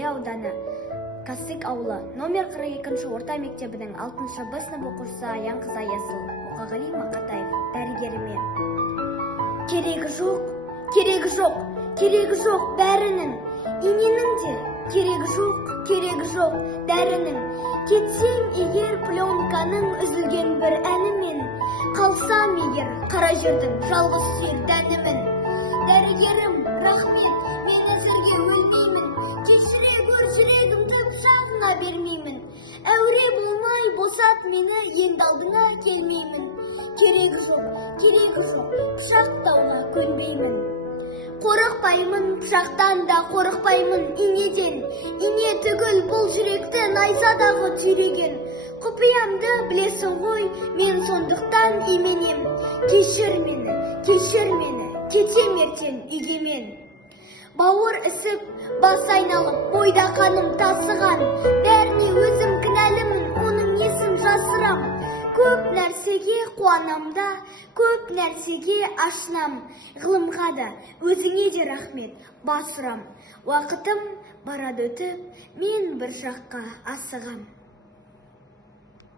Іле ауданы Касык ауылы номер 42 орта мектебінің 6-шы Б сынып оқушысы Аян қызы Аясыл Мұқағали Мақатаев дәрігеріме. Керегі жоқ бәрінің, иненің де керегі жоқ дәрінің. Кетсем егер пленканың үзілген бір әнімен, қалсам егер қара жердің жалғыз сүйер тәнімін. Дәрігерім, рахмет, мен әзірге өлмеймін, кешіре гөр жүрегім тіп жағына бермеймін. Әуре болмай босат мені, енді алдыңа келмеймін. Керегі жоқ, пышақтауға көнбеймін. Қорықпаймын, пышақтан да қорықпаймын, инеден. Ине түгіл бұл жүректі найзадағы түйреген. Құпиямды білесің ғой, мен сондықтан именем. Кешір мені, кетем ертең үйге мен. Бауыр ісіп, бас айналып, бойда қаным тасыған. Бәріне өзім кінәлімін, оның несін жасырам. Көп нәрсеге қуанамда, көп нәрсеге ашынам. Ғылымға да, өзіңе де рахмет, бас ұрам. Уақытым барады өтіп, мен бір жаққа асығам.